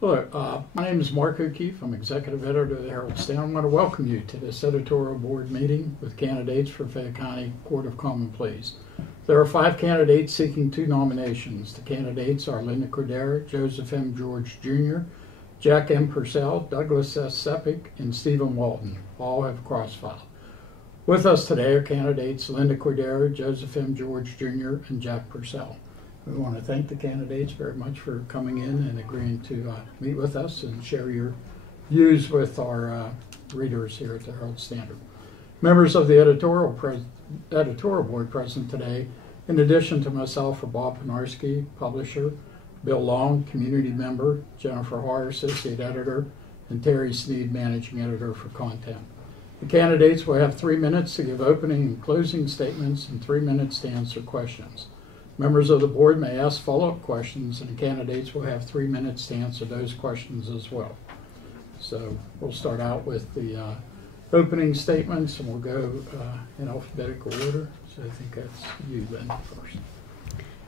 Hello, my name is Mark O'Keefe. I'm Executive Editor of the Herald-Standard. I want to welcome you to this editorial board meeting with candidates for Fayette County Court of Common Pleas. There are 5 candidates seeking 2 nominations. The candidates are Linda Cordera, Joseph M. George Jr., Jack M. Purcell, Douglas S. Sepik, and Stephen Walton. All have cross-filed. With us today are candidates Linda Cordera, Joseph M. George Jr., and Jack Purcell. We want to thank the candidates very much for coming in and agreeing to meet with us and share your views with our readers here at the Herald-Standard. Members of the editorial board present today, in addition to myself, are Bob Penarski, publisher, Bill Long, community member, Jennifer Har, associate editor, and Terry Sneed, managing editor for content. The candidates will have 3 minutes to give opening and closing statements and 3 minutes to answer questions. Members of the board may ask follow-up questions, and the candidates will have 3 minutes to answer those questions as well. So we'll start out with the opening statements, and we'll go in alphabetical order. So I think that's you, Linda, first.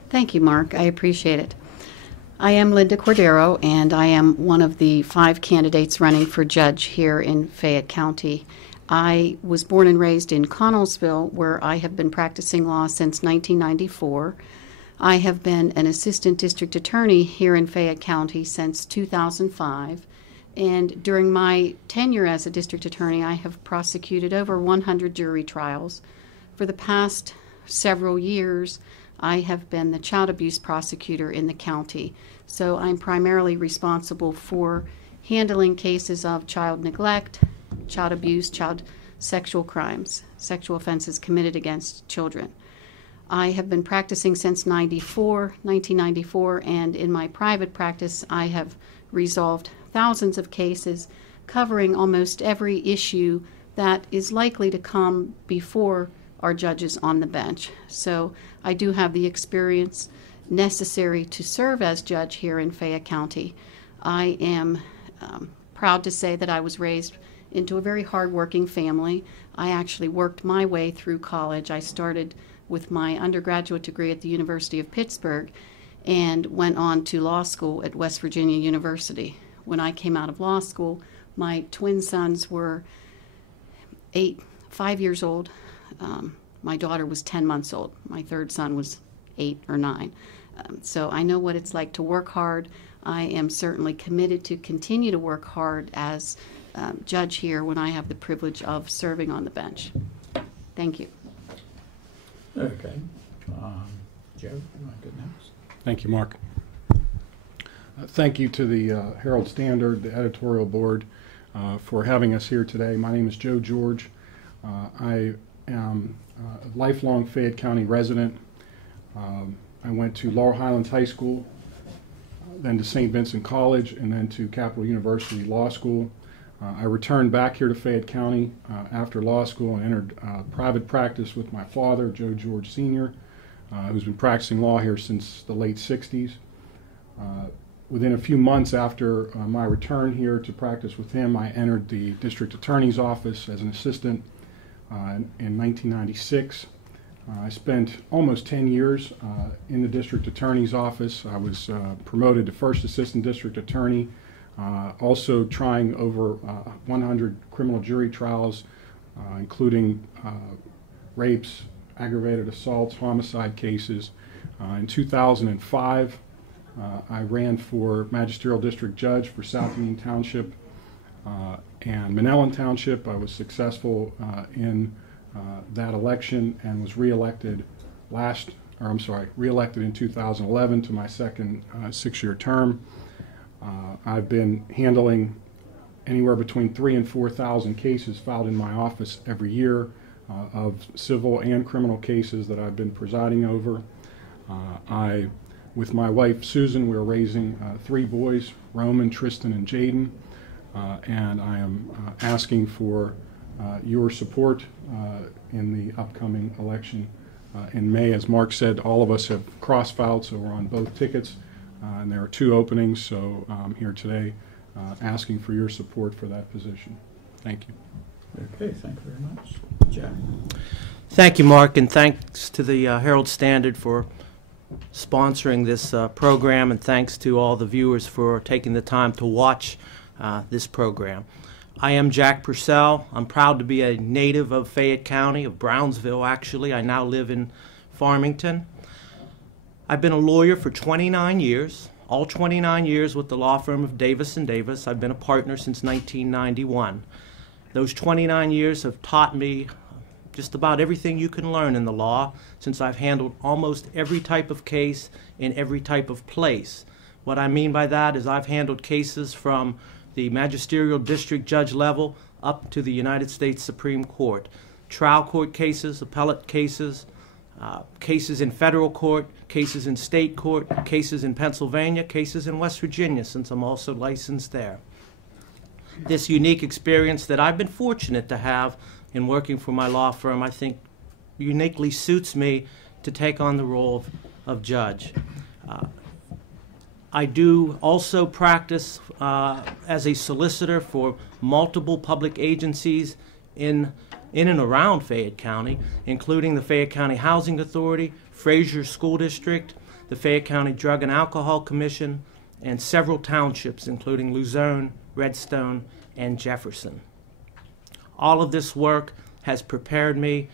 Thank you, Mark. I appreciate it. I am Linda Cordero, and I am one of the 5 candidates running for judge here in Fayette County. I was born and raised in Connellsville, where I have been practicing law since 1994. I have been an assistant district attorney here in Fayette County since 2005, and during my tenure as a district attorney, I have prosecuted over 100 jury trials. For the past several years, I have been the child abuse prosecutor in the county, so I'm primarily responsible for handling cases of child neglect, child abuse, child sexual crimes, sexual offenses committed against children. I have been practicing since 1994, and in my private practice, I have resolved thousands of cases covering almost every issue that is likely to come before our judges on the bench. So I do have the experience necessary to serve as judge here in Fayette County. I am proud to say that I was raised into a very hard-working family. I actually worked my way through college. I started with my undergraduate degree at the University of Pittsburgh and went on to law school at West Virginia University. When I came out of law school, my twin sons were 5 years old. My daughter was 10 months old. My third son was 8 or 9. So I know what it's like to work hard. I am certainly committed to continue to work hard as judge here when I have the privilege of serving on the bench. Thank you. Okay. Joe, you want to go next? Thank you, Mark. Thank you to the Herald-Standard, the editorial board, for having us here today. My name is Joe George. I am a lifelong Fayette County resident. I went to Laurel Highlands High School, then to St. Vincent College, and then to Capital University Law School. I returned back here to Fayette County after law school and entered private practice with my father, Joe George Sr., who's been practicing law here since the late 60s. Within a few months after my return here to practice with him, I entered the district attorney's office as an assistant in 1996. I spent almost 10 years in the district attorney's office. I was promoted to first assistant district attorney, also trying over 100 criminal jury trials, including rapes, aggravated assaults, homicide cases. In 2005, I ran for magisterial district judge for South Union Township and Manellan Township. I was successful in that election and was reelected reelected in 2011 to my second 6-year term. I've been handling anywhere between 3,000 and 4,000 cases filed in my office every year of civil and criminal cases that I've been presiding over. With my wife Susan, we're raising 3 boys, Roman, Tristan, and Jaden, and I am asking for your support in the upcoming election in May. As Mark said, all of us have cross-filed, so we're on both tickets, and there are 2 openings, so I'm here today asking for your support for that position. Thank you. Okay, thank you very much. Jack. Thank you, Mark, and thanks to the Herald-Standard for sponsoring this program, and thanks to all the viewers for taking the time to watch this program. I am Jack Purcell. I'm proud to be a native of Fayette County, of Brownsville actually. I now live in Farmington. I've been a lawyer for 29 years, all 29 years with the law firm of Davis & Davis. I've been a partner since 1991. Those 29 years have taught me just about everything you can learn in the law, since I've handled almost every type of case in every type of place. What I mean by that is I've handled cases from the magisterial district judge level up to the United States Supreme Court. Trial court cases, appellate cases, cases in federal court, cases in state court, cases in Pennsylvania, cases in West Virginia, since I'm also licensed there. This unique experience that I've been fortunate to have in working for my law firm, I think uniquely suits me to take on the role of judge. I do also practice as a solicitor for multiple public agencies in and around Fayette County, including the Fayette County Housing Authority, Fraser School District, the Fayette County Drug and Alcohol Commission, and several townships, including Luzerne, Redstone, and Jefferson. All of this work has prepared me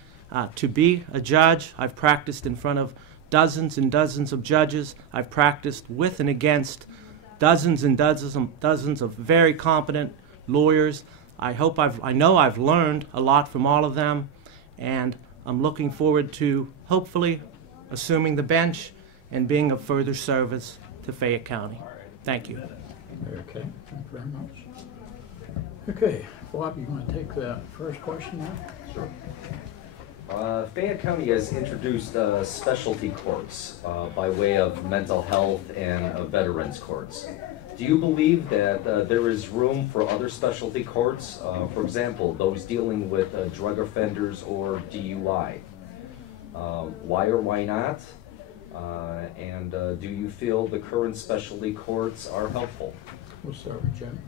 to be a judge. I've practiced in front of dozens and dozens of judges. I've practiced with and against dozens and dozens of very competent lawyers. I know I've learned a lot from all of them, and I'm looking forward to hopefully assuming the bench and being of further service to Fayette County. Thank you. Okay, thank you very much. Okay, Bob, you want to take the first question now? Sure. Fayette County has introduced specialty courts by way of mental health and veterans courts. Do you believe that there is room for other specialty courts, for example, those dealing with drug offenders or DUI? Why or why not? And do you feel the current specialty courts are helpful? We'll start with Jim.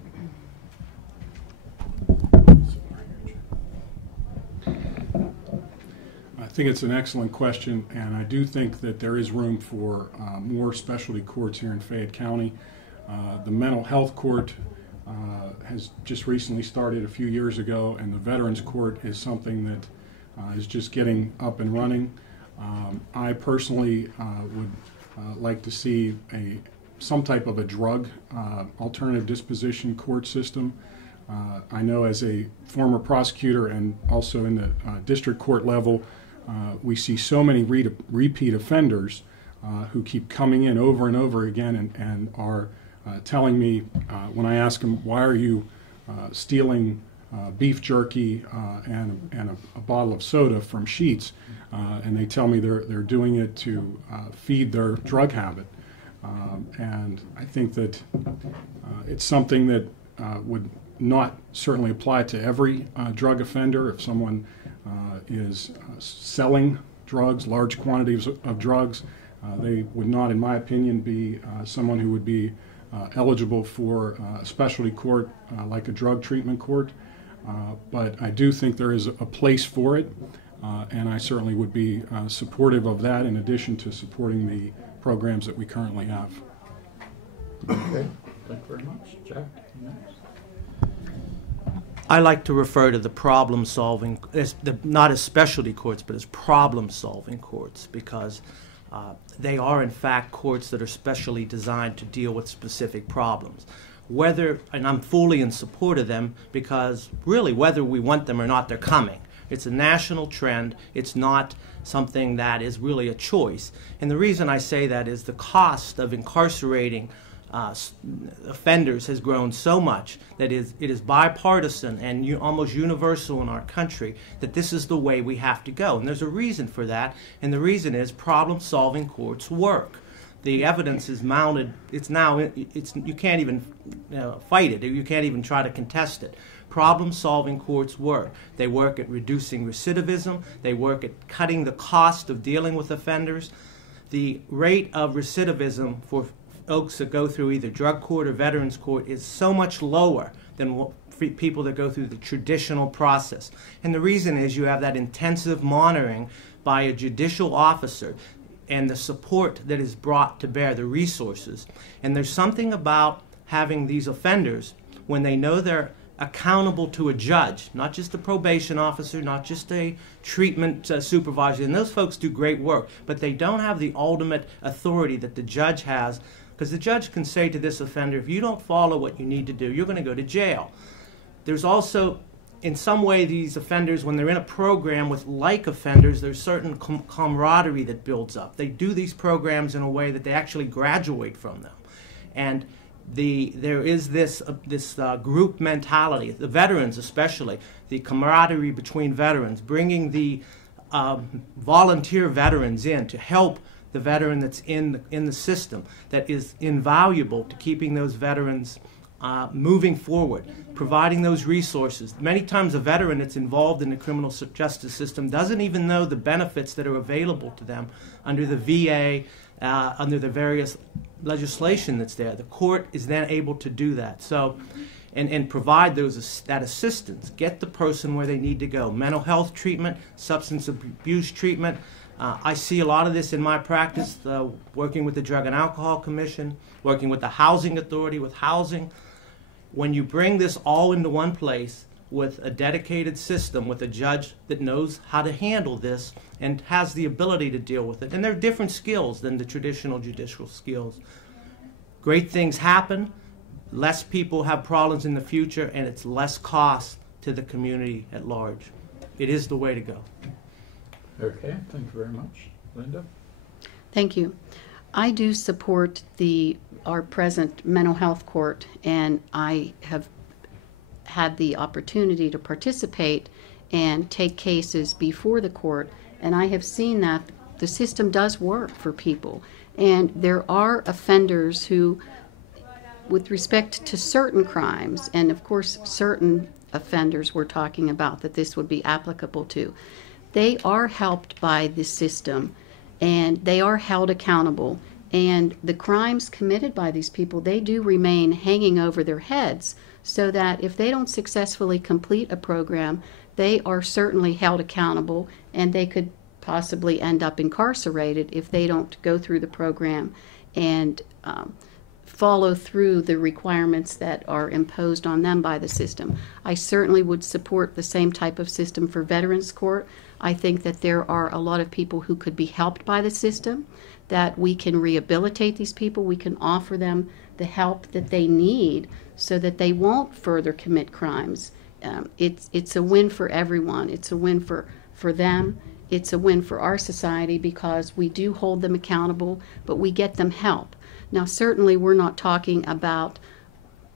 I think it's an excellent question, and I do think that there is room for more specialty courts here in Fayette County. The mental health court has just recently started a few years ago, and the veterans court is something that is just getting up and running. I personally would like to see some type of a drug alternative disposition court system. I know as a former prosecutor and also in the district court level, we see so many repeat offenders who keep coming in over and over again and are telling me when I ask them, why are you stealing beef jerky and a bottle of soda from Sheetz, and they tell me they're doing it to feed their drug habit. And I think that it's something that would not certainly apply to every drug offender. If someone is selling drugs, large quantities of drugs, they would not, in my opinion, be someone who would be eligible for a specialty court like a drug treatment court. But I do think there is a place for it, and I certainly would be supportive of that in addition to supporting the programs that we currently have. Okay, thank you very much. Jack, next. I like to refer to the problem-solving, not as specialty courts, but as problem-solving courts, because they are, in fact, courts that are specially designed to deal with specific problems. And I'm fully in support of them, because really, whether we want them or not, they're coming. It's a national trend. It's not something that is really a choice. And the reason I say that is the cost of incarcerating offenders has grown so much that it is bipartisan and almost universal in our country that this is the way we have to go. And there's a reason for that, and the reason is problem-solving courts work. The evidence is mounted. You can't even fight it. You can't even try to contest it. Problem-solving courts work. They work at reducing recidivism. They work at cutting the cost of dealing with offenders. The rate of recidivism for folks that go through either drug court or veterans court is so much lower than people that go through the traditional process. And the reason is you have that intensive monitoring by a judicial officer. and the support that is brought to bear, the resources. And there's something about having these offenders, when they know they're accountable to a judge, not just a probation officer, not just a treatment supervisor, and those folks do great work, but they don't have the ultimate authority that the judge has, because the judge can say to this offender, if you don't follow what you need to do, you're going to go to jail. There's also, in some way, these offenders, when they're in a program with like offenders, there's certain camaraderie that builds up. They do these programs in a way that they actually graduate from them. And there is this group mentality, the veterans especially, the camaraderie between veterans, bringing the volunteer veterans in to help the veteran that's in the system, that is invaluable to keeping those veterans moving forward, providing those resources. Many times a veteran that's involved in the criminal justice system doesn't even know the benefits that are available to them under the VA, under the various legislation that's there. The court is then able to do that. So, and provide that assistance, get the person where they need to go. Mental health treatment, substance abuse treatment. I see a lot of this in my practice, working with the Drug and Alcohol Commission, working with the Housing Authority, with housing. When you bring this all into one place with a dedicated system, with a judge that knows how to handle this and has the ability to deal with it, and there are different skills than the traditional judicial skills, great things happen, less people have problems in the future, and it's less cost to the community at large. It is the way to go. Okay, thank you very much. Linda? Thank you. I do support our present mental health court, and I have had the opportunity to participate and take cases before the court, and I have seen that the system does work for people. And there are offenders who, with respect to certain crimes, and of course certain offenders we're talking about that this would be applicable to, they are helped by the system and they are held accountable. And the crimes committed by these people, they do remain hanging over their heads, so that if they don't successfully complete a program, they are certainly held accountable, and they could possibly end up incarcerated if they don't go through the program and follow through the requirements that are imposed on them by the system. I certainly would support the same type of system for Veterans Court. I think that there are a lot of people who could be helped by the system, that we can rehabilitate these people, we can offer them the help that they need so that they won't further commit crimes. It's a win for everyone. It's a win for them. It's a win for our society, because we do hold them accountable, but we get them help. Now, certainly we're not talking about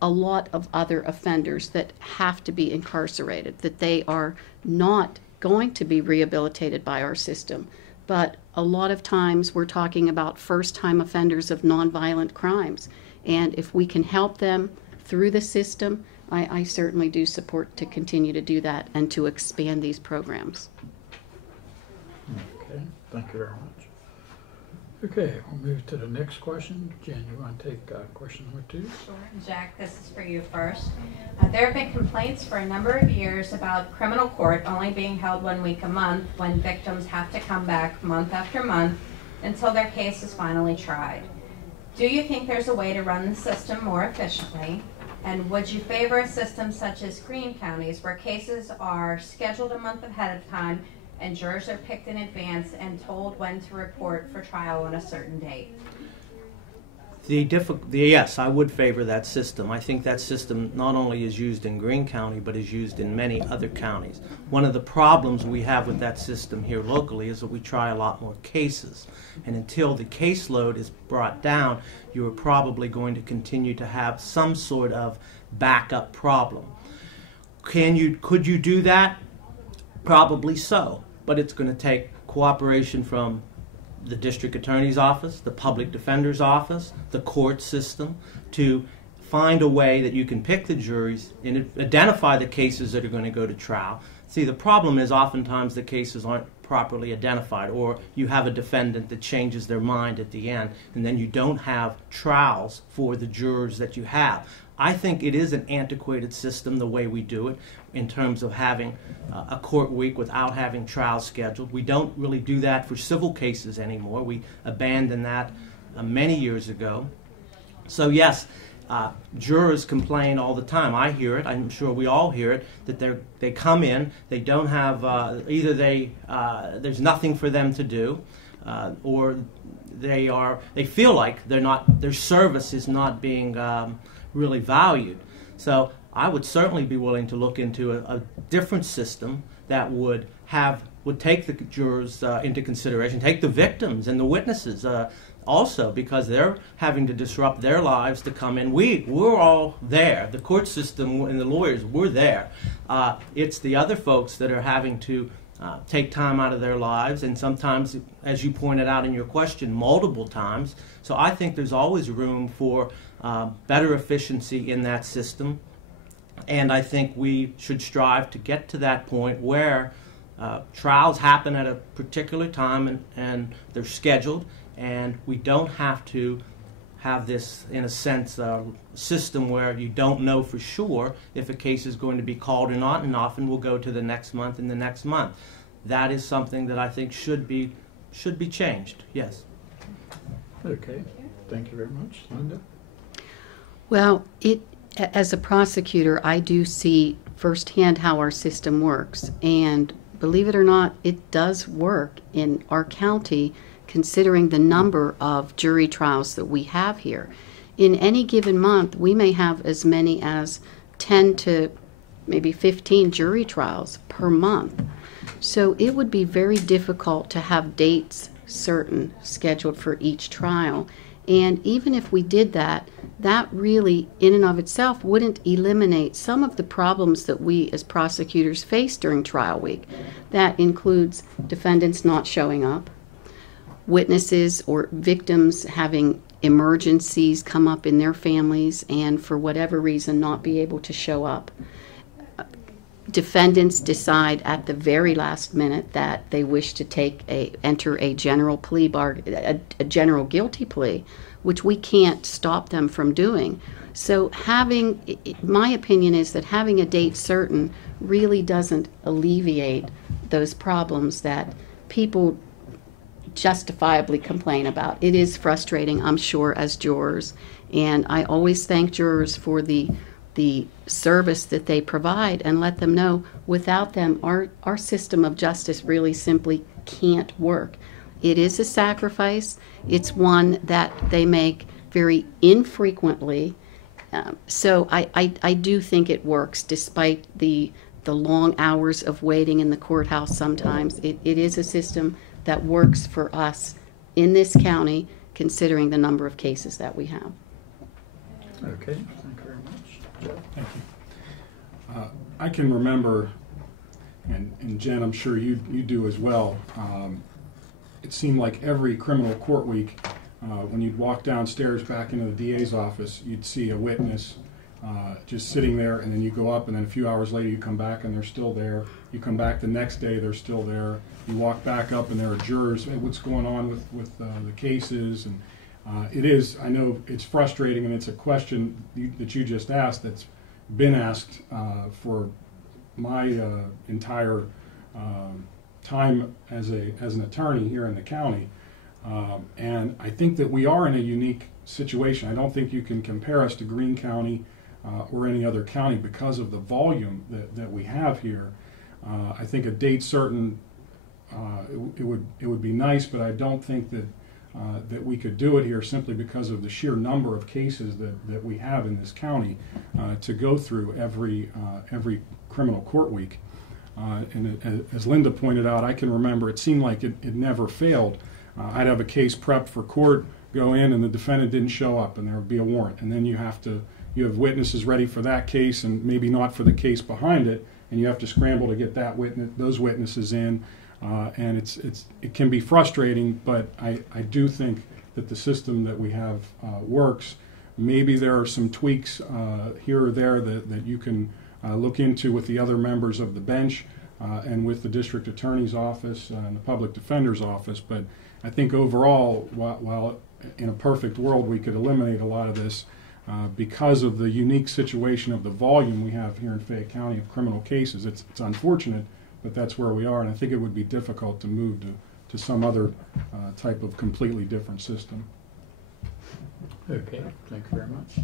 a lot of other offenders that have to be incarcerated, that they are not going to be rehabilitated by our system. But a lot of times we're talking about first-time offenders of nonviolent crimes. And if we can help them through the system, I certainly do support to continue to do that and to expand these programs. Okay, thank you very much. Okay, we'll move to the next question. Jen, you want to take question number 2? Sure. Jack, this is for you first. There have been complaints for a number of years about criminal court only being held 1 week a month, when victims have to come back month after month until their case is finally tried. Do you think there's a way to run the system more efficiently? And would you favor a system such as Greene County's, where cases are scheduled a month ahead of time and jurors are picked in advance and told when to report for trial on a certain date? Yes, I would favor that system. I think that system not only is used in Greene County, but is used in many other counties. One of the problems we have with that system here locally is that we try a lot more cases. And until the caseload is brought down, you are probably going to continue to have some sort of backup problem. Could you do that? Probably so, but it's going to take cooperation from the district attorney's office, the public defender's office, the court system, to find a way that you can pick the juries and identify the cases that are going to go to trial. See, the problem is oftentimes the cases aren't properly identified, or you have a defendant that changes their mind at the end, and then you don't have trials for the jurors that you have. I think it is an antiquated system the way we do it in terms of having a court week without having trials scheduled. We don't really do that for civil cases anymore. We abandoned that many years ago. So yes, jurors complain all the time. I hear it. I'm sure we all hear it, that they come in, they don't have, there's nothing for them to do, or they feel like their service is not being really valued. So I would certainly be willing to look into a different system that would take the jurors into consideration, take the victims and the witnesses also, because they're having to disrupt their lives to come in. We're all there. The court system and the lawyers, we're there. It's the other folks that are having to take time out of their lives, and sometimes, as you pointed out in your question, multiple times. So I think there's always room for better efficiency in that system, and I think we should strive to get to that point where trials happen at a particular time and they're scheduled, and we don't have to have this, in a sense, system where you don't know for sure if a case is going to be called or not, and often will go to the next month and the next month. That is something that I think should be changed. Yes. Okay. Thank you very much. Linda? Well, as a prosecutor, I do see firsthand how our system works, and believe it or not, it does work in our county, considering the number of jury trials that we have here. In any given month, we may have as many as 10 to maybe 15 jury trials per month. So it would be very difficult to have dates certain scheduled for each trial. And even if we did that, that really, in and of itself, wouldn't eliminate some of the problems that we as prosecutors face during trial week. That includes defendants not showing up, witnesses or victims having emergencies come up in their families and for whatever reason not be able to show up. Defendants decide at the very last minute that they wish to enter a general plea a general guilty plea, which we can't stop them from doing. So my opinion is that having a date certain really doesn't alleviate those problems that people justifiably complain about. It is frustrating, I'm sure, as jurors, and I always thank jurors for the service that they provide and let them know without them our system of justice really simply can't work. It is a sacrifice. It's one that they make very infrequently. So I do think it works despite the long hours of waiting in the courthouse sometimes. It is a system that works for us in this county, considering the number of cases that we have. Okay, thank you very much. Joe? Thank you. I can remember, and Jen, I'm sure you do as well, it seemed like every criminal court week, when you'd walk downstairs back into the DA's office, you'd see a witness just sitting there, and then you go up, and then a few hours later you come back and they're still there. You come back the next day, they're still there. You walk back up and there are jurors. Hey, what's going on with the cases? And I know it's frustrating, and it's a question that you just asked that's been asked for my entire time as an attorney here in the county. And I think that we are in a unique situation. I don't think you can compare us to Greene County or any other county because of the volume that we have here. I think a date certain, it would be nice, but I don't think that we could do it here simply because of the sheer number of cases that we have in this county to go through every criminal court week. And as Linda pointed out, I can remember it seemed like it never failed. I'd have a case prepped for court, go in, and the defendant didn't show up, and there would be a warrant. And then you have witnesses ready for that case, and maybe not for the case behind it, and you have to scramble to get those witnesses in. And it can be frustrating, but I do think that the system that we have works. Maybe there are some tweaks here or there that you can look into with the other members of the bench and with the district attorney's office and the public defender's office. But I think overall, while in a perfect world we could eliminate a lot of this, because of the unique situation of the volume we have here in Fayette County of criminal cases, it's unfortunate, but that's where we are, and I think it would be difficult to move to some other type of completely different system. Okay, thank you very much.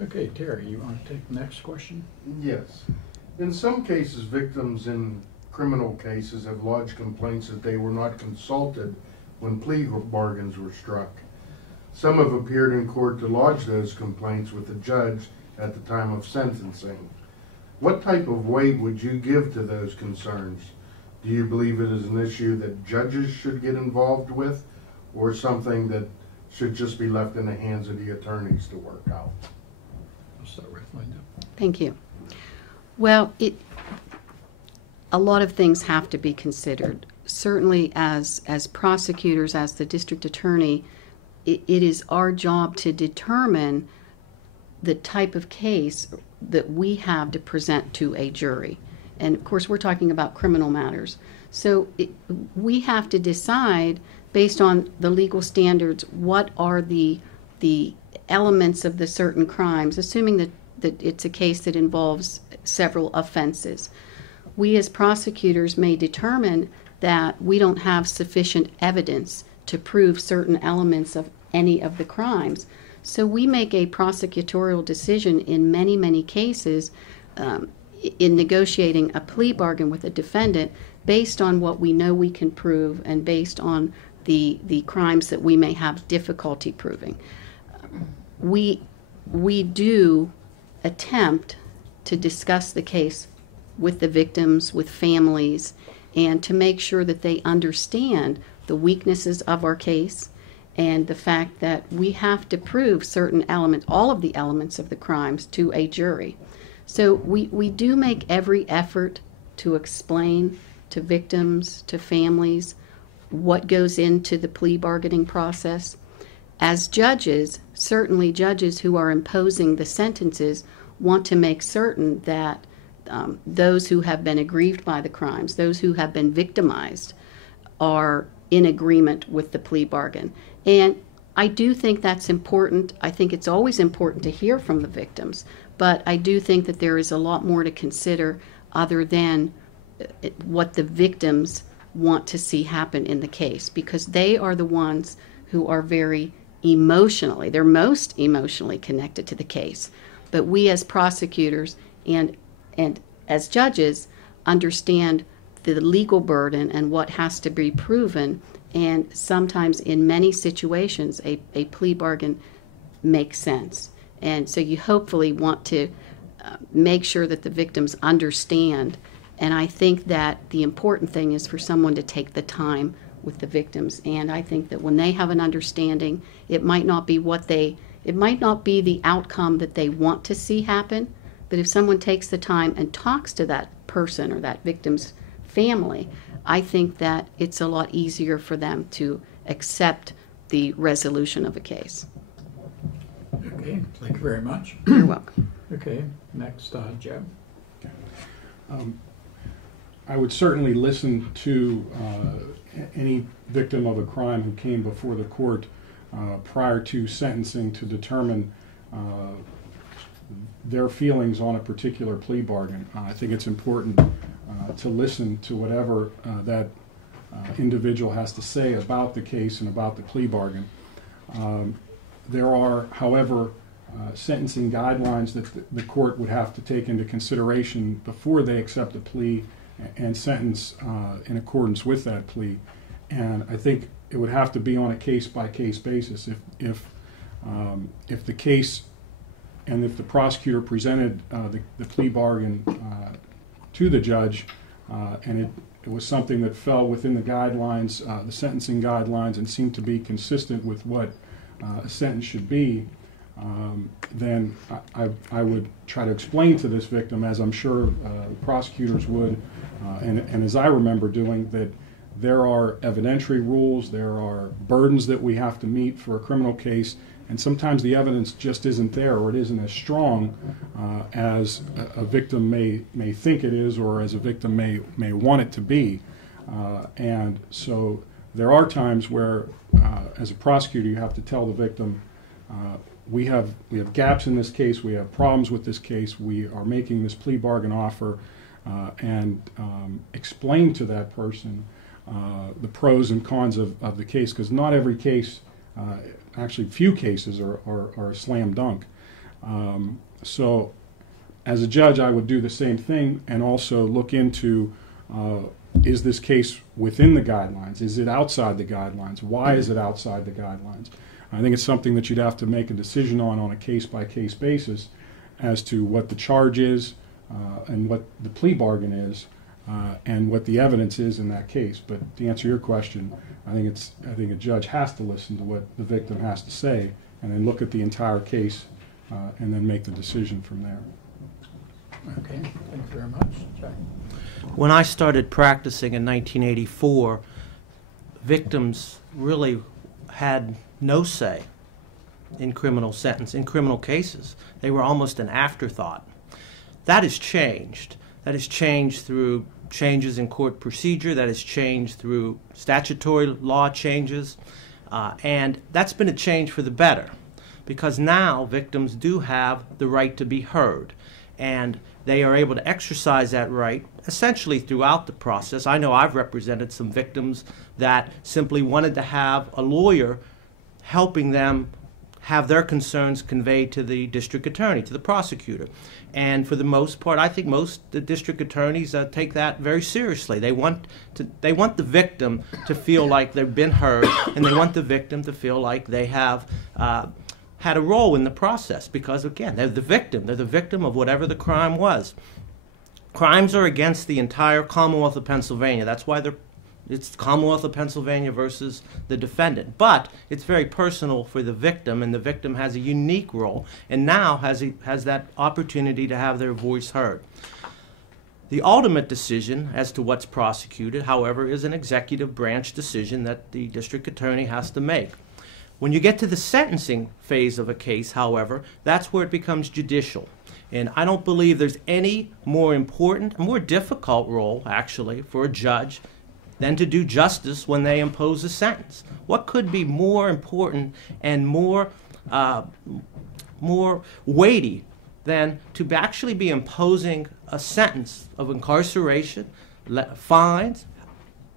Okay, Terry, you want to take the next question? Yes. In some cases, victims in criminal cases have lodged complaints that they were not consulted when plea bargains were struck. Some have appeared in court to lodge those complaints with the judge at the time of sentencing. What type of weight would you give to those concerns? Do you believe it is an issue that judges should get involved with, or something that should just be left in the hands of the attorneys to work out? I'll start with Linda. Thank you. Well, a lot of things have to be considered. Certainly as prosecutors, as the district attorney, it is our job to determine the type of case that we have to present to a jury. And of course, we're talking about criminal matters. So we have to decide, based on the legal standards, what are the elements of the certain crimes, assuming that it's a case that involves several offenses. We as prosecutors may determine that we don't have sufficient evidence to prove certain elements of any of the crimes. So we make a prosecutorial decision in many, many cases in negotiating a plea bargain with a defendant based on what we know we can prove and based on the crimes that we may have difficulty proving. We do attempt to discuss the case with the victims, with families, and to make sure that they understand the weaknesses of our case and the fact that we have to prove certain elements, all of the elements of the crimes, to a jury. So we do make every effort to explain to victims, to families, what goes into the plea bargaining process. As judges, certainly judges who are imposing the sentences want to make certain that those who have been aggrieved by the crimes, those who have been victimized, are in agreement with the plea bargain. And I do think that's important. I think it's always important to hear from the victims, but I do think that there is a lot more to consider other than what the victims want to see happen in the case, because they are the ones who are very emotionally, they're most emotionally connected to the case. But we as prosecutors and as judges understand the legal burden and what has to be proven, and sometimes in many situations a plea bargain makes sense. And so you hopefully want to make sure that the victims understand, and I think that the important thing is for someone to take the time with the victims. And I think that when they have an understanding, it might not be the outcome that they want to see happen, but if someone takes the time and talks to that person or that victim's family, I think that it's a lot easier for them to accept the resolution of a case. Okay, thank you very much. You're welcome. Okay, next, Joe. I would certainly listen to any victim of a crime who came before the court prior to sentencing to determine their feelings on a particular plea bargain. I think it's important to listen to whatever that individual has to say about the case and about the plea bargain. There are, however, sentencing guidelines that the court would have to take into consideration before they accept a plea and sentence in accordance with that plea. And I think it would have to be on a case-by-case basis. If the case and if the prosecutor presented the plea bargain to the judge and it was something that fell within the guidelines, the sentencing guidelines, and seemed to be consistent with what a sentence should be, then I would try to explain to this victim, as I'm sure prosecutors would, and as I remember doing, that there are evidentiary rules, there are burdens that we have to meet for a criminal case, and sometimes the evidence just isn't there, or it isn't as strong as a victim may think it is, or as a victim may want it to be. And so there are times where, as a prosecutor, you have to tell the victim, we have gaps in this case, we have problems with this case, we are making this plea bargain offer, and explain to that person the pros and cons of the case, because not every case, actually few cases are a slam dunk. So as a judge, I would do the same thing and also look into, is this case within the guidelines? Is it outside the guidelines? Why is it outside the guidelines? I think it's something that you'd have to make a decision on a case-by-case basis as to what the charge is and what the plea bargain is and what the evidence is in that case. But to answer your question, I think a judge has to listen to what the victim has to say and then look at the entire case and then make the decision from there. Okay, thank you very much. Jack. When I started practicing in 1984, victims really had no say in criminal cases. They were almost an afterthought. That has changed. That has changed through changes in court procedure. That has changed through statutory law changes. And that's been a change for the better, because now victims do have the right to be heard. And they are able to exercise that right essentially throughout the process. I know I've represented some victims that simply wanted to have a lawyer helping them have their concerns conveyed to the district attorney, to the prosecutor. And for the most part, I think most the district attorneys take that very seriously. They want the victim to feel like they've been heard, and they want the victim to feel like they have had a role in the process, because, again, they're the victim. They're the victim of whatever the crime was. Crimes are against the entire Commonwealth of Pennsylvania. That's why it's the Commonwealth of Pennsylvania versus the defendant. But it's very personal for the victim, and the victim has a unique role and now has that opportunity to have their voice heard. The ultimate decision as to what's prosecuted, however, is an executive branch decision that the district attorney has to make. When you get to the sentencing phase of a case, however, that's where it becomes judicial. And I don't believe there's any more important, more difficult role, actually, for a judge than to do justice when they impose a sentence. What could be more important and more weighty than to actually be imposing a sentence of incarceration, fines,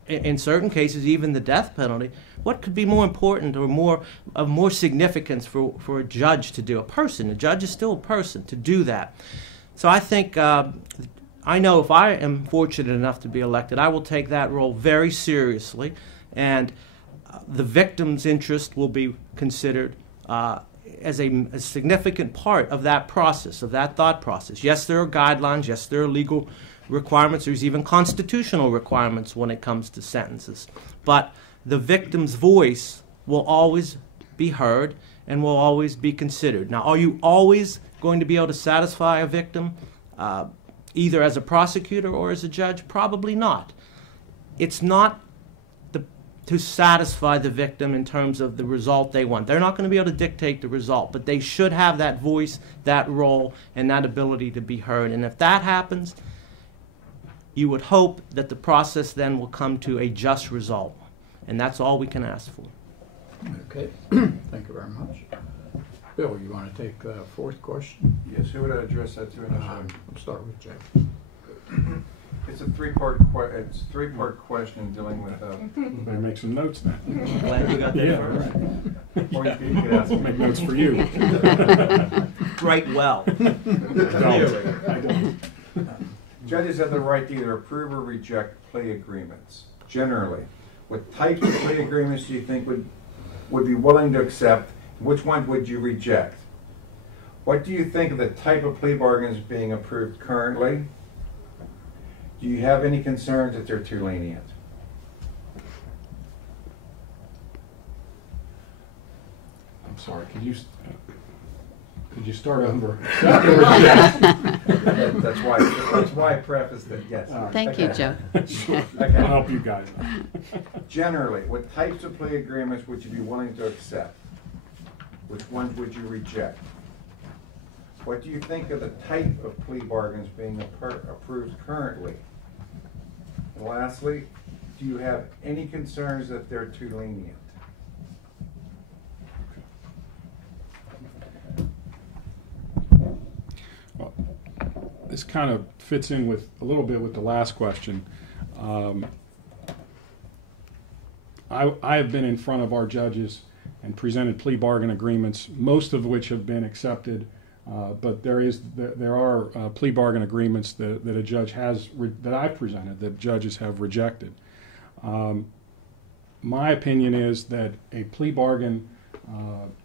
in certain cases even the death penalty? What could be more important or of more significance for a judge to do? A judge is still a person, to do that. So I think, I know if I am fortunate enough to be elected, I will take that role very seriously, and the victim's interest will be considered as a significant part of that process, of that thought process. Yes, there are guidelines. Yes, there are legal requirements. There's even constitutional requirements when it comes to sentences. But the victim's voice will always be heard and will always be considered. Now, are you always going to be able to satisfy a victim, either as a prosecutor or as a judge? Probably not. It's not to satisfy the victim in terms of the result they want. They're not going to be able to dictate the result, but they should have that voice, that role, and that ability to be heard. And if that happens, you would hope that the process then will come to a just result. And that's all we can ask for. Okay, thank you very much. Bill, you want to take the fourth question? Yes, who would I address that to initially? I'll start with Jack. It's a three-part question dealing with. Better make some notes then. Glad we got that first. Right. Or you could ask Make notes for you. Write well. I don't. Judges have the right to either approve or reject plea agreements. Generally, what types of plea agreements do you think would be willing to accept? Which one would you reject? What do you think of the type of plea bargains being approved currently? Do you have any concerns that they're too lenient? I'm sorry, could you? Could you start over? Accept or reject? That's why I prefaced it, yes. Thank you, Joe. I'll help you guys. Generally, what types of plea agreements would you be willing to accept? Which ones would you reject? What do you think of the type of plea bargains being approved currently? And lastly, do you have any concerns that they're too lenient? Well, this kind of fits in with a little bit with the last question. I have been in front of our judges and presented plea bargain agreements, most of which have been accepted, but there are plea bargain agreements that a judge has that I've presented that judges have rejected. My opinion is that a plea bargain,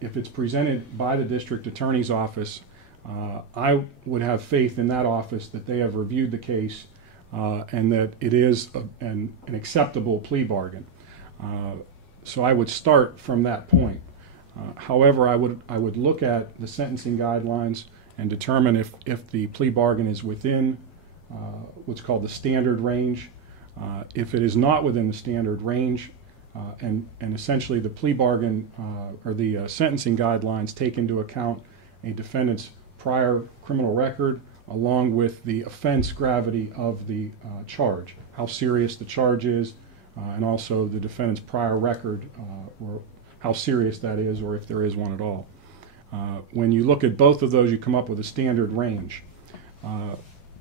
if it's presented by the district attorney's office, I would have faith in that office that they have reviewed the case and that it is an acceptable plea bargain. So I would start from that point. However, I would look at the sentencing guidelines and determine if the plea bargain is within what's called the standard range. If it is not within the standard range, and essentially the plea bargain or the sentencing guidelines take into account a defendant's prior criminal record along with the offense gravity of the charge, how serious the charge is, and also the defendant's prior record, or how serious that is, or if there is one at all. When you look at both of those, you come up with a standard range.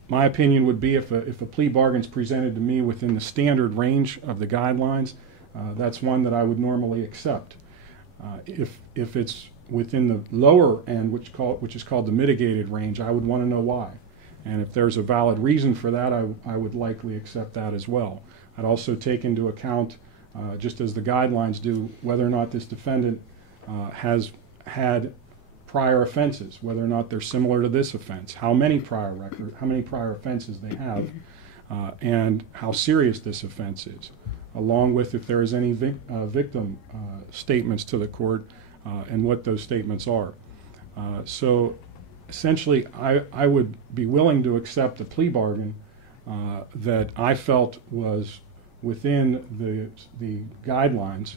My opinion would be if a plea bargain is presented to me within the standard range of the guidelines, that's one that I would normally accept. If it's within the lower end, which is called the mitigated range, I would want to know why. And if there's a valid reason for that, I would likely accept that as well. I'd also take into account, just as the guidelines do, whether or not this defendant has had prior offenses, whether or not they're similar to this offense, how many prior offenses they have, and how serious this offense is, along with if there is any victim statements to the court and what those statements are. So essentially, I would be willing to accept a plea bargain that I felt was within the guidelines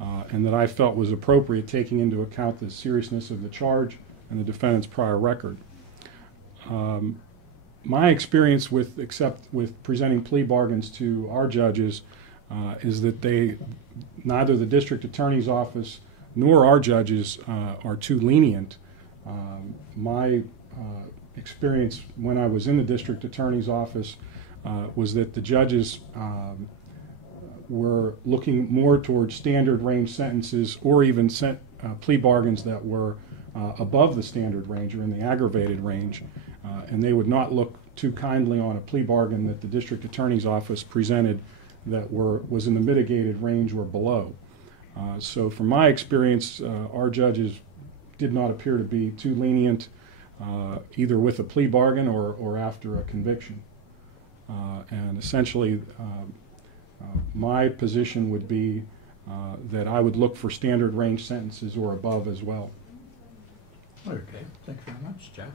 and that I felt was appropriate, taking into account the seriousness of the charge and the defendant's prior record. My experience with presenting plea bargains to our judges is that neither the district attorney's office nor our judges are too lenient. My experience when I was in the district attorney's office was that the judges were looking more towards standard range sentences or even plea bargains that were above the standard range or in the aggravated range, and they would not look too kindly on a plea bargain that the district attorney's office presented that was in the mitigated range or below. So from my experience, our judges did not appear to be too lenient either with a plea bargain or after a conviction. And essentially, my position would be that I would look for standard range sentences or above as well. Okay, thank you very much, Jack.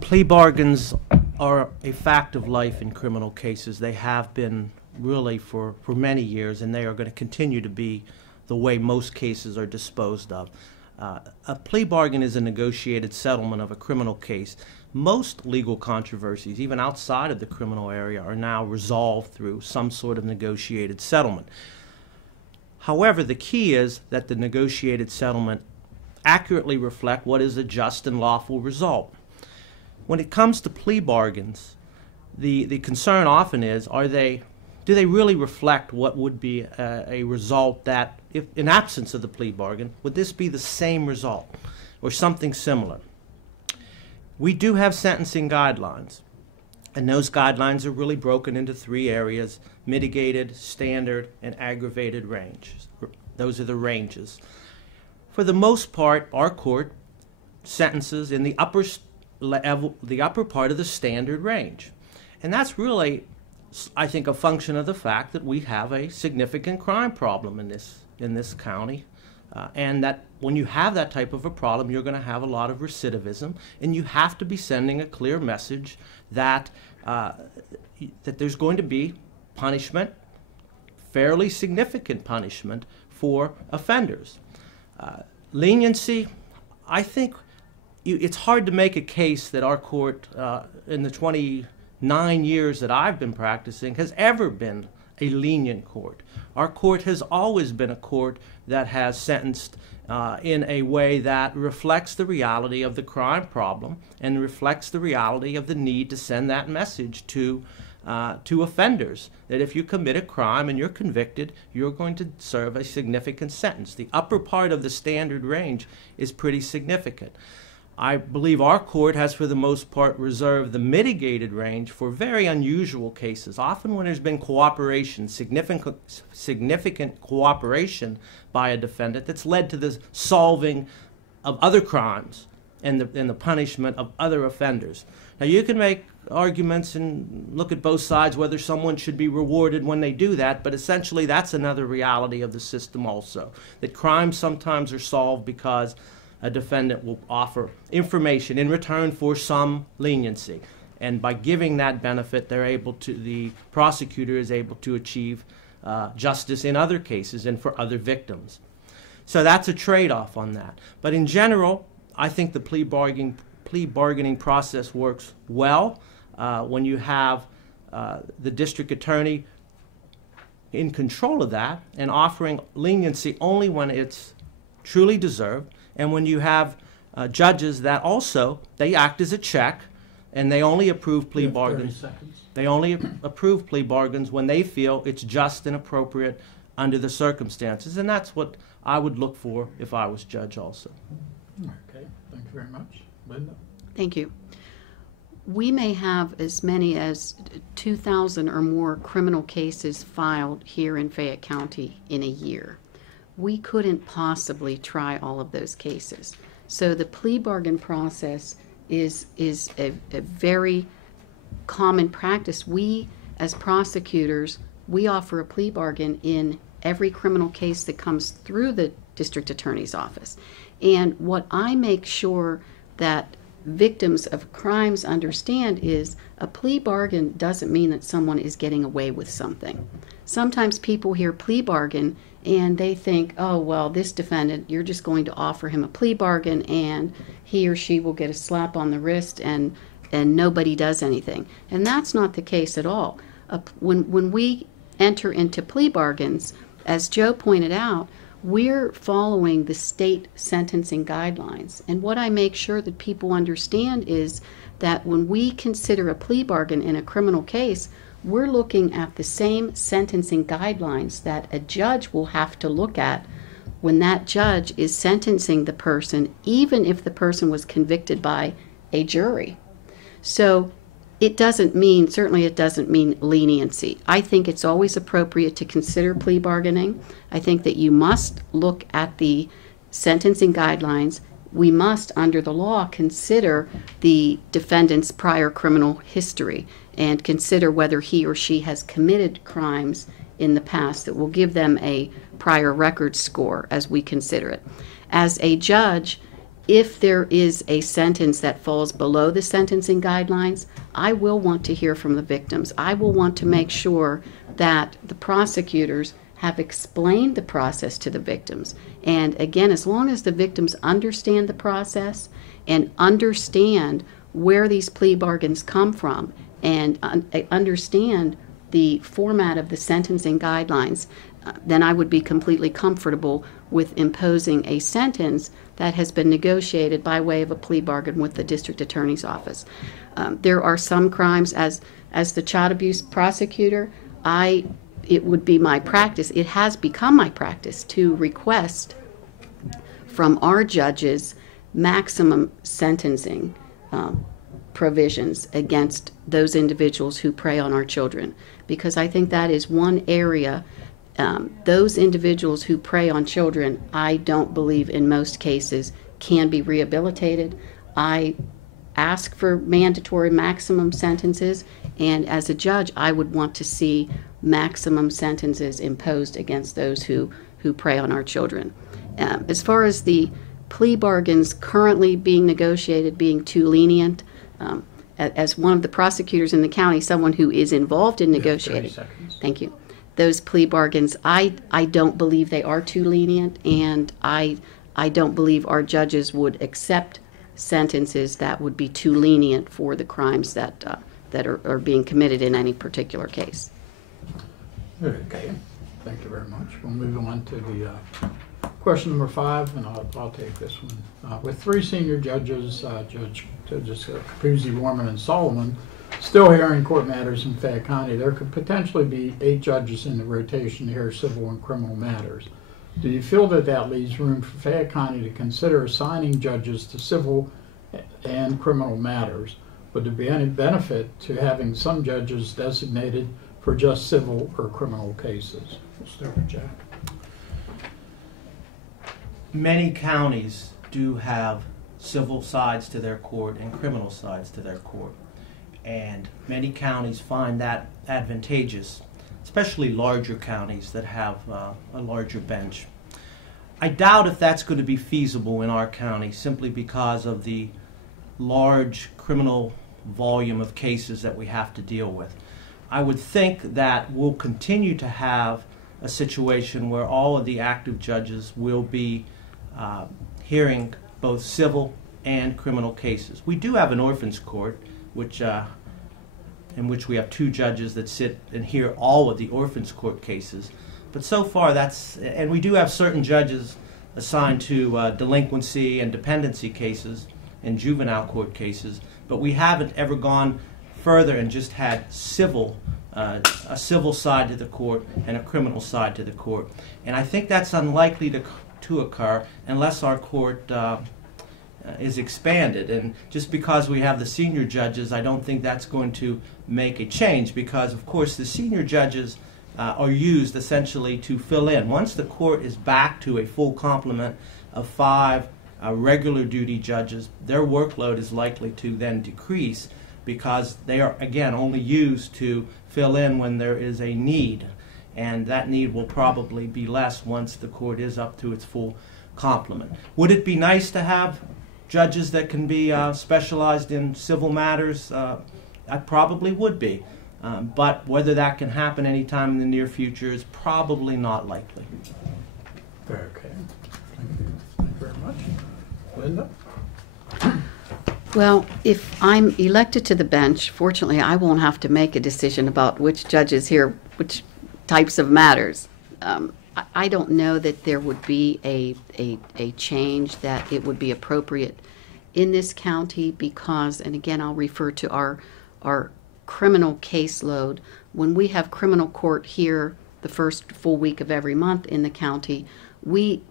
Plea bargains are a fact of life in criminal cases. They have been really for many years, and they are going to continue to be the way most cases are disposed of. A plea bargain is a negotiated settlement of a criminal case. Most legal controversies, even outside of the criminal area, are now resolved through some sort of negotiated settlement. However, the key is that the negotiated settlement accurately reflect what is a just and lawful result. When it comes to plea bargains, the concern often is, do they really reflect what would be a result that, if in absence of the plea bargain, would this be the same result or something similar? We do have sentencing guidelines, and those guidelines are really broken into three areas: mitigated, standard, and aggravated ranges. Those are the ranges. For the most part, our court sentences in the upper part of the standard range. And that's really, I think, a function of the fact that we have a significant crime problem in this county. And that when you have that type of a problem, you're going to have a lot of recidivism, and you have to be sending a clear message that, that there's going to be punishment, fairly significant punishment for offenders. Leniency, I think it's hard to make a case that our court, in the 29 years that I've been practicing, has ever been a lenient court. Our court has always been a court that has sentenced in a way that reflects the reality of the crime problem and reflects the reality of the need to send that message to offenders, that if you commit a crime and you're convicted, you're going to serve a significant sentence. The upper part of the standard range is pretty significant. I believe our court has, for the most part, reserved the mitigated range for very unusual cases, often when there's been cooperation, significant cooperation by a defendant that's led to the solving of other crimes and the punishment of other offenders. Now, you can make arguments and look at both sides whether someone should be rewarded when they do that, but essentially that's another reality of the system also, that crimes sometimes are solved because a defendant will offer information in return for some leniency. And by giving that benefit, the prosecutor is able to achieve justice in other cases and for other victims. So that's a trade-off on that. But in general, I think the plea bargaining process works well when you have the district attorney in control of that and offering leniency only when it's truly deserved, and when you have judges that also, they act as a check and they only approve plea bargains. They only approve plea bargains when they feel it's just and appropriate under the circumstances, and that's what I would look for if I was judge also. Okay, thank you very much. Linda? Thank you. We may have as many as 2,000 or more criminal cases filed here in Fayette County in a year. We couldn't possibly try all of those cases. So the plea bargain process is a very common practice. We, as prosecutors, we offer a plea bargain in every criminal case that comes through the district attorney's office. And what I make sure that victims of crimes understand is a plea bargain doesn't mean that someone is getting away with something. Sometimes people hear plea bargain and they think, oh, well, this defendant, you're just going to offer him a plea bargain and he or she will get a slap on the wrist and nobody does anything. And that's not the case at all. When we enter into plea bargains, as Joe pointed out, we're following the state sentencing guidelines. And what I make sure that people understand is that when we consider a plea bargain in a criminal case, we're looking at the same sentencing guidelines that a judge will have to look at when that judge is sentencing the person, even if the person was convicted by a jury. So it doesn't mean, certainly it doesn't mean leniency. I think it's always appropriate to consider plea bargaining. I think that you must look at the sentencing guidelines. We must, under the law, consider the defendant's prior criminal history and consider whether he or she has committed crimes in the past that will give them a prior record score as we consider it. As a judge, if there is a sentence that falls below the sentencing guidelines, I will want to hear from the victims. I will want to make sure that the prosecutors have explained the process to the victims. And again, as long as the victims understand the process and understand where these plea bargains come from and understand the format of the sentencing guidelines, then I would be completely comfortable with imposing a sentence that has been negotiated by way of a plea bargain with the district attorney's office. There are some crimes, as the child abuse prosecutor, it would be my practice, it has become my practice to request from our judges maximum sentencing provisions against those individuals who prey on our children, because I think that is one area. Those individuals who prey on children, I don't believe in most cases can be rehabilitated. I ask for mandatory maximum sentences, and as a judge, I would want to see maximum sentences imposed against those who prey on our children. As far as the plea bargains currently being negotiated being too lenient, as one of the prosecutors in the county, someone who is involved in negotiating, 30 seconds. thank you, those plea bargains, I don't believe they are too lenient, and I don't believe our judges would accept sentences that would be too lenient for the crimes that are being committed in any particular case. Okay, thank you very much. We'll move on to the question number 5, and I'll take this one. With 3 senior judges, Judges Capuzzi, Warman, and Solomon, still hearing court matters in Fayette County, there could potentially be 8 judges in the rotation to hear civil and criminal matters. Do you feel that leaves room for Fayette County to consider assigning judges to civil and criminal matters? Would there be any benefit to having some judges designated for just civil or criminal cases? We'll start with Jack. Many counties do have civil sides to their court and criminal sides to their court. And many counties find that advantageous, especially larger counties that have a larger bench. I doubt if that's going to be feasible in our county simply because of the large criminal volume of cases that we have to deal with. I would think that we'll continue to have a situation where all of the active judges will be hearing both civil and criminal cases. We do have an orphans court, in which we have 2 judges that sit and hear all of the orphans court cases. But so far and we do have certain judges assigned to delinquency and dependency cases and juvenile court cases, but we haven't ever gone further and just had a civil side to the court and a criminal side to the court. And I think that's unlikely to occur unless our court is expanded. And just because we have the senior judges, I don't think that's going to make a change, because of course the senior judges are used essentially to fill in. Once the court is back to a full complement of 5 regular duty judges, their workload is likely to then decrease, because they are again only used to fill in when there is a need, and that need will probably be less once the court is up to its full complement. Would it be nice to have judges that can be specialized in civil matters? I probably would be. But whether that can happen anytime in the near future is probably not likely. Okay. Thank you. Thank you very much. Linda? Well, if I'm elected to the bench, fortunately, I won't have to make a decision about which judges hear which types of matters. I don't know that there would be a change that it would be appropriate in this county because, and again, I'll refer to our criminal caseload. When we have criminal court here the first full week of every month in the county, we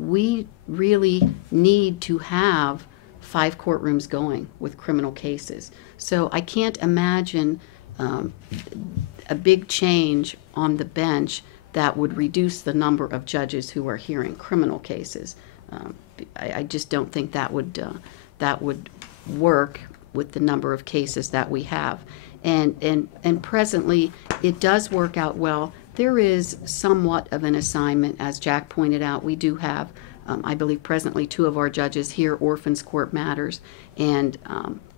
really need to have 5 courtrooms going with criminal cases. So I can't imagine a big change on the bench that would reduce the number of judges who are hearing criminal cases. I just don't think that would work with the number of cases that we have. And presently, it does work out well. There is somewhat of an assignment, as Jack pointed out. We do have, I believe, presently 2 of our judges hear orphans court matters, and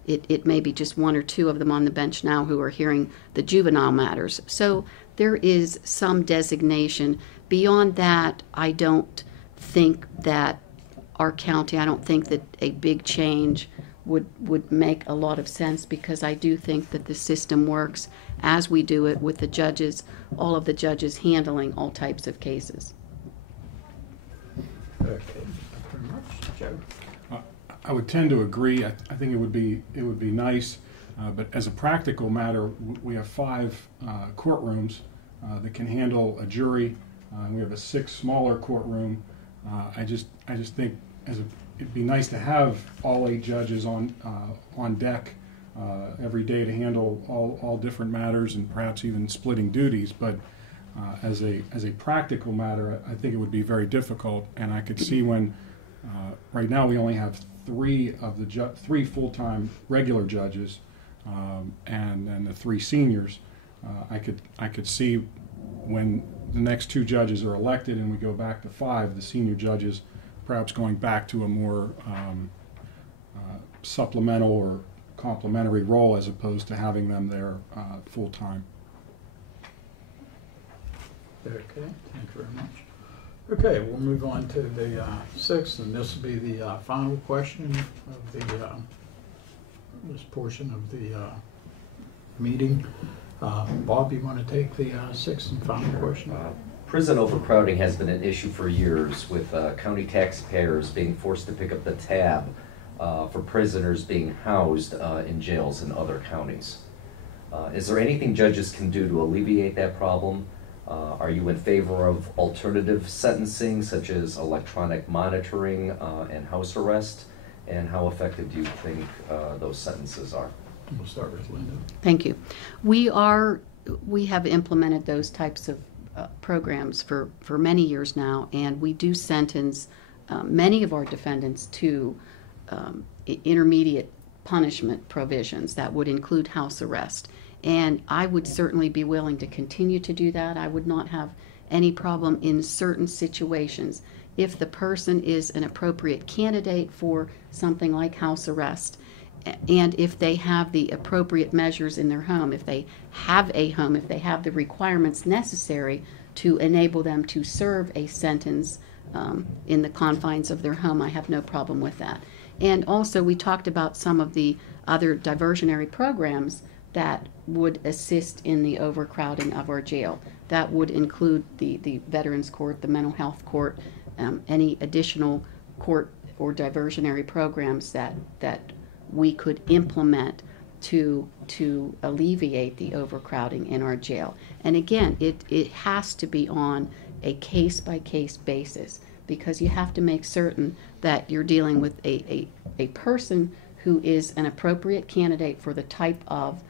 it may be just 1 or 2 of them on the bench now who are hearing the juvenile matters. So there is some designation. Beyond that, I don't think that our county, I don't think that a big change would make a lot of sense, because I do think that the system works as we do it with the judges, all of the judges handling all types of cases. Okay, thank you very much. Joe? I would tend to agree. I think it would be nice, but as a practical matter, we have 5 courtrooms that can handle a jury. We have a 6 smaller courtroom. I just think it'd be nice to have all 8 judges on deck every day to handle all different matters, and perhaps even splitting duties. But as a practical matter, I think it would be very difficult. And I could see when right now we only have 3 full-time regular judges, and then the 3 seniors. I could see when the next 2 judges are elected and we go back to 5, the senior judges perhaps going back to a more supplemental or complementary role as opposed to having them there full-time. Okay, thank you very much. Okay, we'll move on to the sixth, and this will be the final question of the this portion of the meeting. Bob, you want to take the sixth and final question? Prison overcrowding has been an issue for years, with county taxpayers being forced to pick up the tab for prisoners being housed in jails in other counties. Is there anything judges can do to alleviate that problem? Are you in favor of alternative sentencing, such as electronic monitoring and house arrest? And how effective do you think those sentences are? We'll start with Linda. Thank you. We have implemented those types of programs for many years now, and we do sentence many of our defendants to intermediate punishment provisions that would include house arrest. And I would certainly be willing to continue to do that. I would not have any problem in certain situations if the person is an appropriate candidate for something like house arrest, and if they have the appropriate measures in their home, if they have a home, if they have the requirements necessary to enable them to serve a sentence in the confines of their home, I have no problem with that. And also, we talked about some of the other diversionary programs that would assist in the overcrowding of our jail. That would include the Veterans Court, the Mental Health Court, any additional court or diversionary programs that we could implement to alleviate the overcrowding in our jail. And again, it has to be on a case-by-case basis, because you have to make certain that you're dealing with a person who is an appropriate candidate for the type of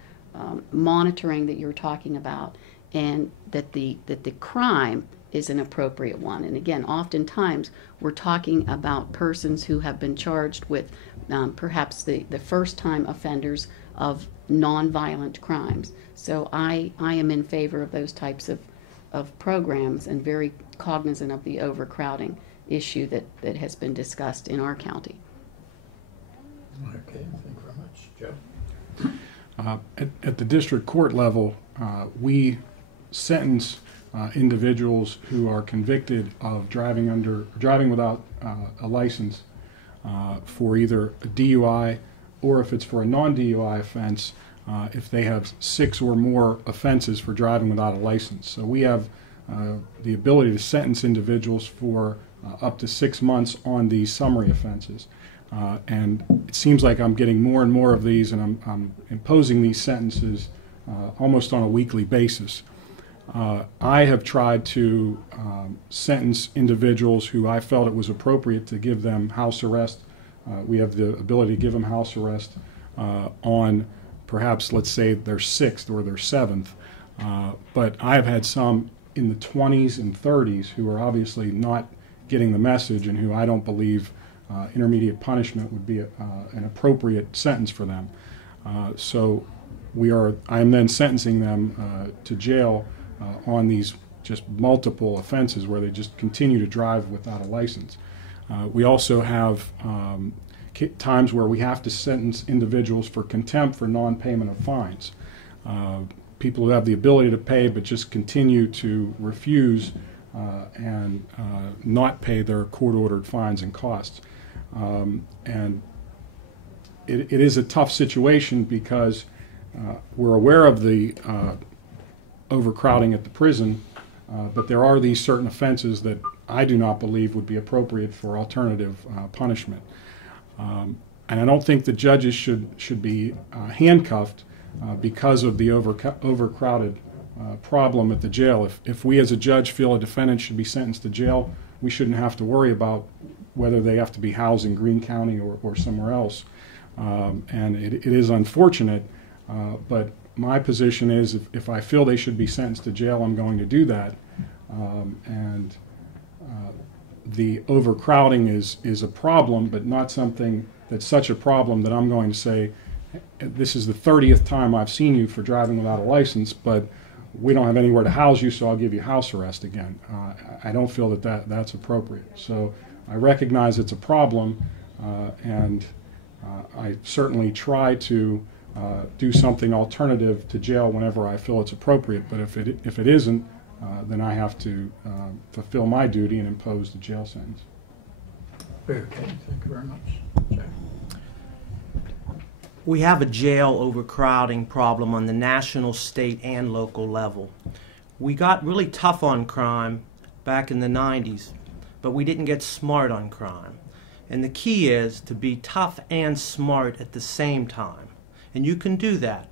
monitoring that you're talking about, and that the crime is an appropriate one. And again, oftentimes we're talking about persons who have been charged with perhaps the first-time offenders of nonviolent crimes. So I am in favor of those types of programs, and very cognizant of the overcrowding issue that has been discussed in our county. Okay, thank you very much. Joe? At the district court level, we sentence individuals who are convicted of driving without a license for either a DUI, or if it's for a non-DUI offense, if they have 6 or more offenses for driving without a license. So we have the ability to sentence individuals for up to 6 months on these summary offenses. And it seems like I'm getting more and more of these, and I'm imposing these sentences almost on a weekly basis. I have tried to sentence individuals who I felt it was appropriate to give them house arrest. We have the ability to give them house arrest on perhaps, let's say, their 6th or their 7th. But I have had some in the 20s and 30s who are obviously not getting the message, and who I don't believe intermediate punishment would be an appropriate sentence for them. So I am then sentencing them to jail on these just multiple offenses where they just continue to drive without a license. We also have times where we have to sentence individuals for contempt for non-payment of fines. People who have the ability to pay but just continue to refuse and not pay their court-ordered fines and costs. And it is a tough situation, because we're aware of the overcrowding at the prison, but there are these certain offenses that I do not believe would be appropriate for alternative punishment. And I don't think the judges should be handcuffed because of the overcrowded problem at the jail. If we as a judge feel a defendant should be sentenced to jail, we shouldn't have to worry about whether they have to be housed in Greene County or somewhere else. And it is unfortunate, but my position is if I feel they should be sentenced to jail, I'm going to do that. And the overcrowding is a problem, but not something that's such a problem that I'm going to say, this is the 30th time I've seen you for driving without a license, but we don't have anywhere to house you, so I'll give you house arrest again. I don't feel that's appropriate. So I recognize it's a problem, and I certainly try to do something alternative to jail whenever I feel it's appropriate. But if it isn't, then I have to fulfill my duty and impose the jail sentence. Okay, thank you very much. Jack. We have a jail overcrowding problem on the national, state, and local level. We got really tough on crime back in the 90s, but we didn't get smart on crime. And the key is to be tough and smart at the same time. And you can do that.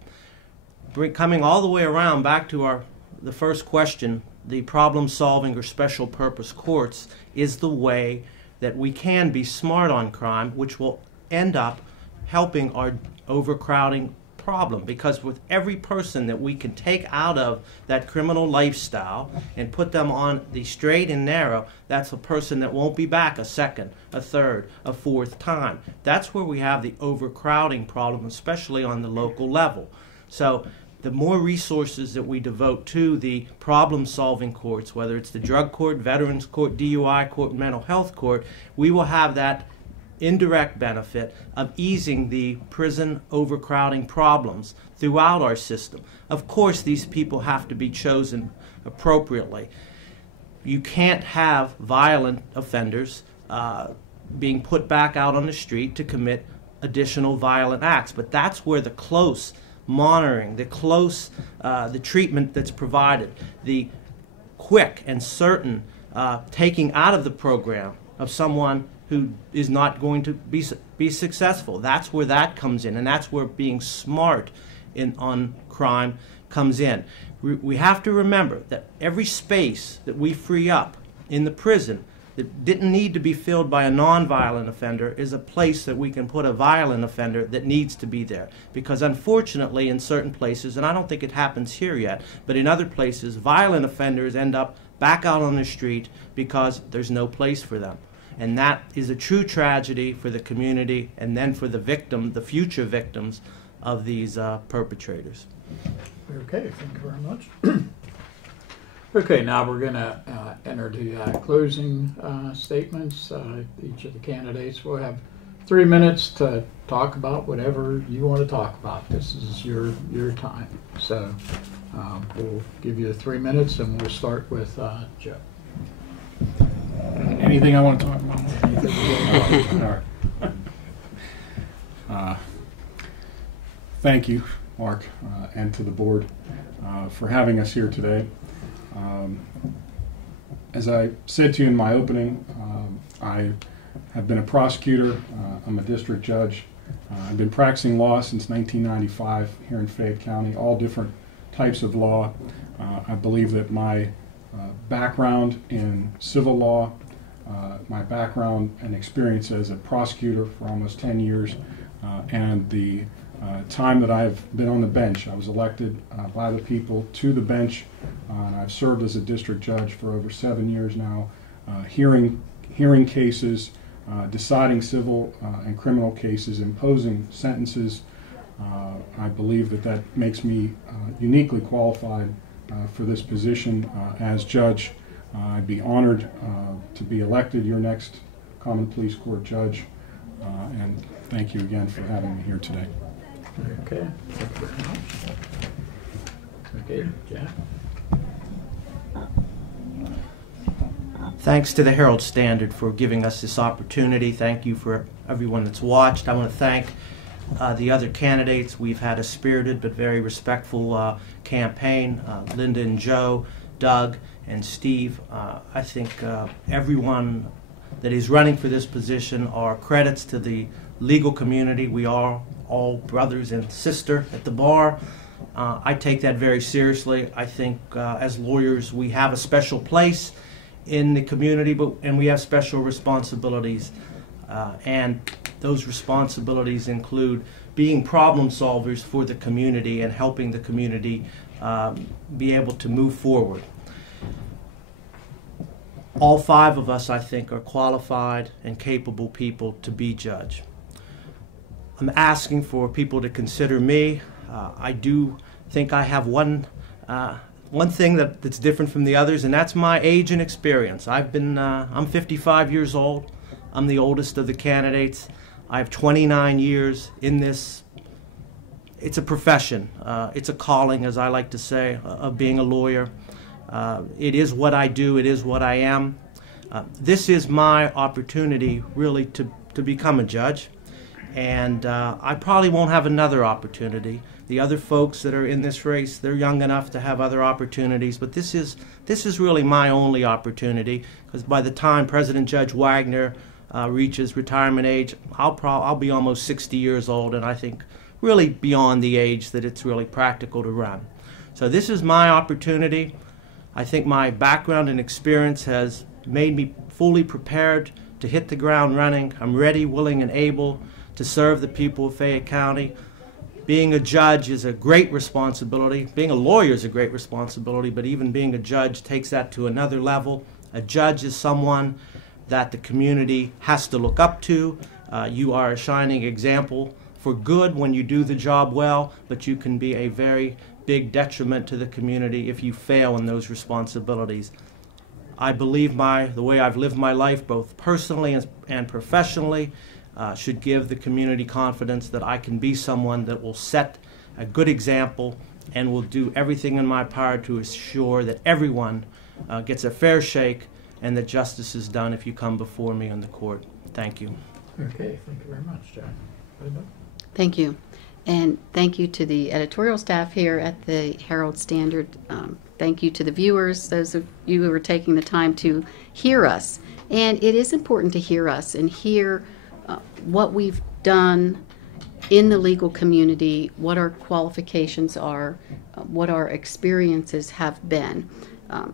Coming all the way around back to the first question, the problem-solving or special purpose courts is the way that we can be smart on crime, which will end up helping our overcrowding problem. Because with every person that we can take out of that criminal lifestyle and put them on the straight and narrow, that's a person that won't be back a second, a third, a fourth time. That's where we have the overcrowding problem, especially on the local level. So the more resources that we devote to the problem-solving courts, whether it's the drug court, veterans court, DUI court, mental health court, we will have that indirect benefit of easing the prison overcrowding problems throughout our system. Of course, these people have to be chosen appropriately. You can't have violent offenders being put back out on the street to commit additional violent acts, but that's where the close monitoring, the treatment that's provided, the quick and certain taking out of the program of someone who is not going to be successful. That's where that comes in, and that's where being smart on crime comes in. We have to remember that every space that we free up in the prison that didn't need to be filled by a non-violent offender is a place that we can put a violent offender that needs to be there. Because unfortunately in certain places, and I don't think it happens here yet, but in other places, violent offenders end up back out on the street because there's no place for them. And that is a true tragedy for the community and then for the victim, the future victims of these perpetrators. Okay, thank you very much. Okay, now we're going to enter the closing statements. Each of the candidates will have 3 minutes to talk about whatever you want to talk about. This is your time. So we'll give you 3 minutes, and we'll start with Joe. Anything I want to talk about? Thank you, Mark, and to the board for having us here today. As I said to you in my opening, I have been a prosecutor. I'm a district judge. I've been practicing law since 1995 here in Fayette County, all different types of law. I believe that my background in civil law, my background and experience as a prosecutor for almost 10 years, and the time that I've been on the bench. I was elected by the people to the bench, and I've served as a district judge for over 7 years now, hearing cases, deciding civil and criminal cases, imposing sentences. I believe that makes me uniquely qualified for this position as judge. I'd be honored to be elected your next Common Pleas Court judge, and thank you again for having me here today. Okay, thank you very much. Okay, Jack. Thanks to the Herald-Standard for giving us this opportunity. Thank you for everyone that's watched. I want to thank the other candidates. We've had a spirited but very respectful campaign. Linda and Joe, Doug and Steve. I think everyone that is running for this position are credits to the legal community. We are all brothers and sisters at the bar. I take that very seriously. I think as lawyers we have a special place in the community, and we have special responsibilities. And those responsibilities include being problem solvers for the community and helping the community be able to move forward. All 5 of us, I think, are qualified and capable people to be judge. I'm asking for people to consider me. I do think I have one thing that's different from the others, and that's my age and experience. I'm 55 years old. I'm the oldest of the candidates. I have 29 years in this. It's a profession. It's a calling, as I like to say, of being a lawyer. It is what I do. It is what I am. This is my opportunity, really, to become a judge. And I probably won't have another opportunity. The other folks that are in this race, they're young enough to have other opportunities. But this is really my only opportunity, because by the time President Judge Wagner reaches retirement age, I'll be almost 60 years old, and I think really beyond the age that it's really practical to run. So this is my opportunity. I think my background and experience has made me fully prepared to hit the ground running. I'm ready, willing, and able to serve the people of Fayette County. Being a judge is a great responsibility. Being a lawyer is a great responsibility, but even being a judge takes that to another level. A judge is someone that the community has to look up to. You are a shining example for good when you do the job well, but you can be a very big detriment to the community if you fail in those responsibilities. I believe the way I've lived my life, both personally and professionally, should give the community confidence that I can be someone that will set a good example and will do everything in my power to assure that everyone gets a fair shake and that justice is done if you come before me in the court. Thank you. Okay, thank you very much, Jack. Linda? Thank you. And thank you to the editorial staff here at the Herald-Standard. Thank you to the viewers, those of you who are taking the time to hear us. And it is important to hear us and hear what we've done in the legal community, what our qualifications are, what our experiences have been.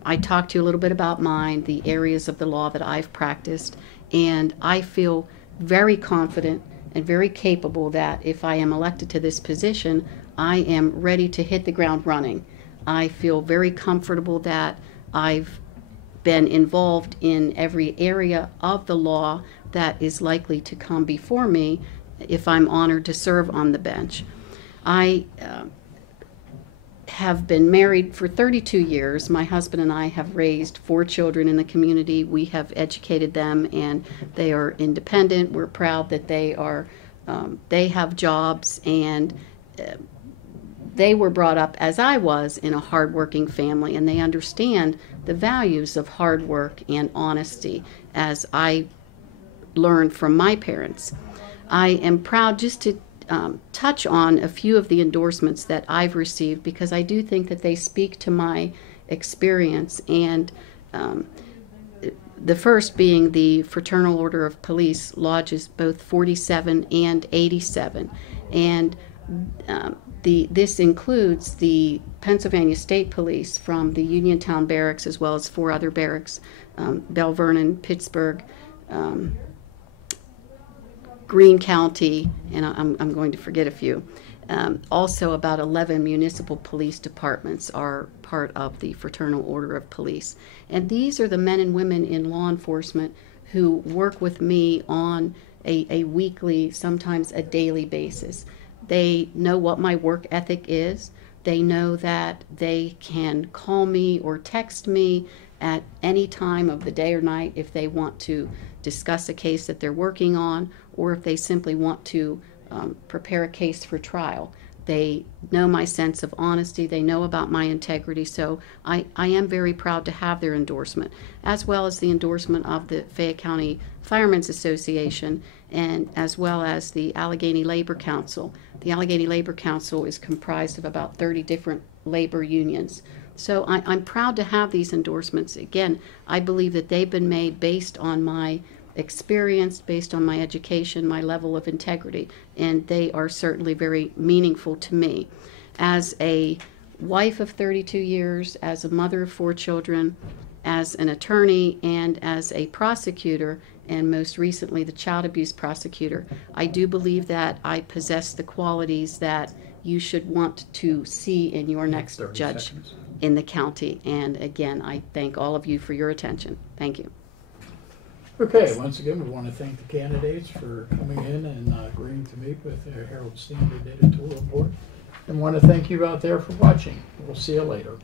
I talked to you a little bit about mine, the areas of the law that I've practiced, and I feel very confident and very capable that if I am elected to this position, I am ready to hit the ground running. I feel very comfortable that I've been involved in every area of the law that is likely to come before me if I'm honored to serve on the bench. I have been married for 32 years. My husband and I have raised 4 children in the community. We have educated them, and they are independent. We're proud that they have jobs, and they were brought up, as I was, in a hardworking family, and they understand the values of hard work and honesty, as I learned from my parents. I am proud just to touch on a few of the endorsements that I've received, because I do think that they speak to my experience, and the first being the Fraternal Order of Police lodges both 47 and 87, and this includes the Pennsylvania State Police from the Uniontown Barracks, as well as 4 other barracks, Bell Vernon, Pittsburgh, Greene County, and I'm going to forget a few. Also, about 11 municipal police departments are part of the Fraternal Order of Police. And these are the men and women in law enforcement who work with me on a weekly, sometimes a daily basis. They know what my work ethic is. They know that they can call me or text me at any time of the day or night if they want to discuss a case that they're working on, or if they simply want to prepare a case for trial. They know my sense of honesty. They know about my integrity. So I am very proud to have their endorsement, as well as the endorsement of the Fayette County Firemen's Association, and as well as the Allegheny Labor Council. The Allegheny Labor Council is comprised of about 30 different labor unions. So I'm proud to have these endorsements. Again, I believe that they've been made based on my experience, based on my education, my level of integrity, and they are certainly very meaningful to me. As a wife of 32 years, as a mother of 4 children, as an attorney, and as a prosecutor, and most recently the child abuse prosecutor, I do believe that I possess the qualities that you should want to see in your next judge in the county. And again, I thank all of you for your attention. Thank you. Okay, once again, we want to thank the candidates for coming in and agreeing to meet with the Herald-Standard editorial board, and want to thank you out there for watching. We'll see you later.